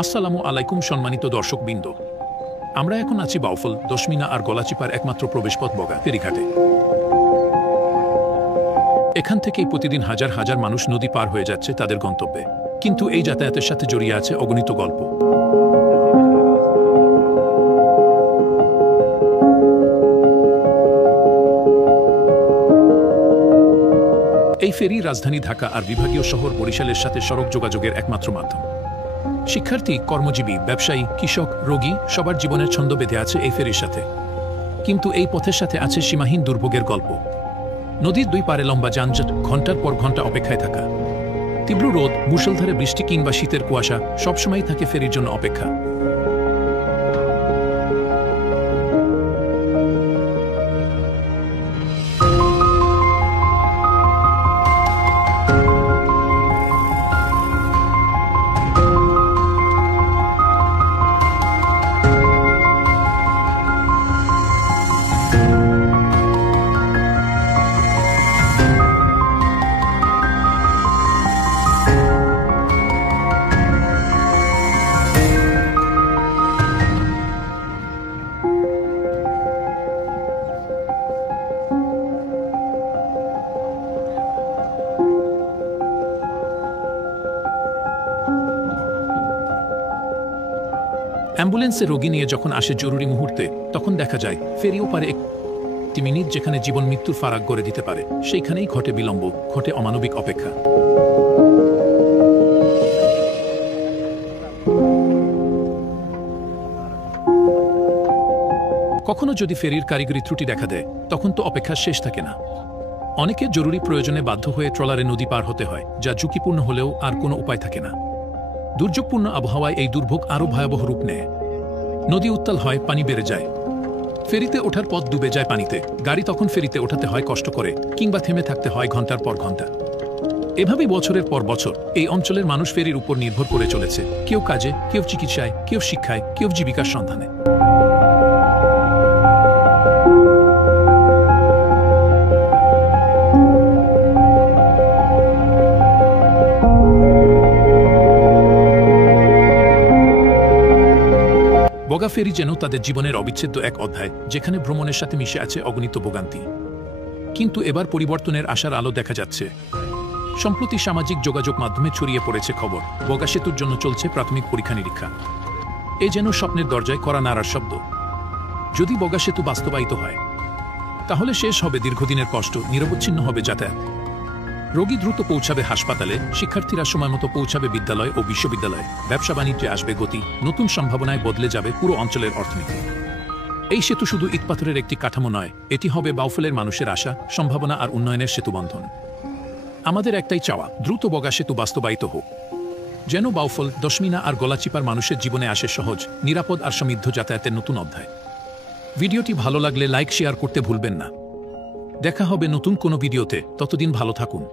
আসসালামু আলাইকুম সম্মানিত দর্শকবৃন্দ। আমরা এখন আছি বাউফল, দশমিনা আর গলাচিপার একমাত্র প্রবেশপথ বগা ফেরিঘাটে। এখান থেকেই প্রতিদিন হাজার হাজার মানুষ নদী পার হয়ে যাচ্ছে তাদের গন্তব্যে। কিন্তু এই যাতায়াতের সাথে জড়িয়ে আছে অগণিত গল্প। এই ফেরি রাজধানী ঢাকা আর বিভাগীয় শহর বরিশালের সাথে সড়ক যোগাযোগের একমাত্র মাধ্যম। শিক্ষার্থী, কর্মজীবী, ব্যবসায়ী, কৃষক, রোগী সবার জীবনের ছন্দ বেঁধে আছে এই ফেরির সাথে। কিন্তু এই পথের সাথে আছে সীমাহীন দুর্ভোগের গল্প। নদীর দুই পারে লম্বা যানজট, ঘন্টার পর ঘন্টা অপেক্ষায় থাকা। তীব্র রোদ, মুষলধারে বৃষ্টি কিংবা শীতের কুয়াশা সবসময়ই থাকে ফেরির জন্য অপেক্ষা। অ্যাম্বুলেন্সে রোগী নিয়ে যখন আসে জরুরি মুহূর্তে, তখন দেখা যায় ফেরিও পারে একটি মিনিট যেখানে জীবন মৃত্যুর ফারাক গড়ে দিতে পারে, সেইখানেই ঘটে বিলম্ব, ঘটে অমানবিক অপেক্ষা। কখনো যদি ফেরির কারিগরি ত্রুটি দেখা দেয়, তখন তো অপেক্ষা শেষ থাকে না। অনেকে জরুরি প্রয়োজনে বাধ্য হয়ে ট্রলারে নদী পার হতে হয়, যা ঝুঁকিপূর্ণ হলেও আর কোনো উপায় থাকে না। দুর্যোগপূর্ণ আবহাওয়ায় এই দুর্ভোগ আরও ভয়াবহ রূপ নেয়। নদী উত্তাল হয়, পানি বেড়ে যায়, ফেরিতে ওঠার পথ ডুবে যায় পানিতে। গাড়ি তখন ফেরিতে ওঠাতে হয় কষ্ট করে, কিংবা থেমে থাকতে হয় ঘন্টার পর ঘন্টা। এভাবেই বছরের পর বছর এই অঞ্চলের মানুষ ফেরির উপর নির্ভর করে চলেছে, কেউ কাজে, কেউ চিকিৎসায়, কেউ শিক্ষায়, কেউ জীবিকার সন্ধানে। বগা ফেরি যেন তাদের জীবনের অবিচ্ছেদ্য এক অধ্যায়, যেখানে ভ্রমণের সাথে মিশে আছে অগণিত ভোগান্তি। কিন্তু এবার পরিবর্তনের আশার আলো দেখা যাচ্ছে। সম্প্রতি সামাজিক যোগাযোগ মাধ্যমে ছড়িয়ে পড়েছে খবর, বগা সেতুর জন্য চলছে প্রাথমিক পরীক্ষা নিরীক্ষা। এ যেন স্বপ্নের দরজায় কড়া নাড়ার শব্দ। যদি বগা সেতু বাস্তবায়িত হয়, তাহলে শেষ হবে দীর্ঘদিনের কষ্ট, নিরবচ্ছিন্ন হবে যাতায়াত। রোগী দ্রুত পৌঁছাবে হাসপাতালে, শিক্ষার্থীরা সময়মতো পৌঁছাবে বিদ্যালয় ও বিশ্ববিদ্যালয়ে, ব্যবসা বাণিজ্যে আসবে গতি, নতুন সম্ভাবনায় বদলে যাবে পুরো অঞ্চলের অর্থনীতি। এই সেতু শুধু ইটপাথরের একটি কাঠামো নয়, এটি হবে বাউফলের মানুষের আশা, সম্ভাবনা আর উন্নয়নের সেতুবন্ধন। আমাদের একটাই চাওয়া, দ্রুত বগা সেতু বাস্তবায়িত হোক, যেন বাউফল, দশমিনা আর গলাচিপার মানুষের জীবনে আসে সহজ, নিরাপদ আর সমৃদ্ধ যাতায়াতের নতুন অধ্যায়। ভিডিওটি ভালো লাগলে লাইক, শেয়ার করতে ভুলবেন না। দেখা হবে নতুন কোনো ভিডিওতে, ততদিন ভালো থাকুন।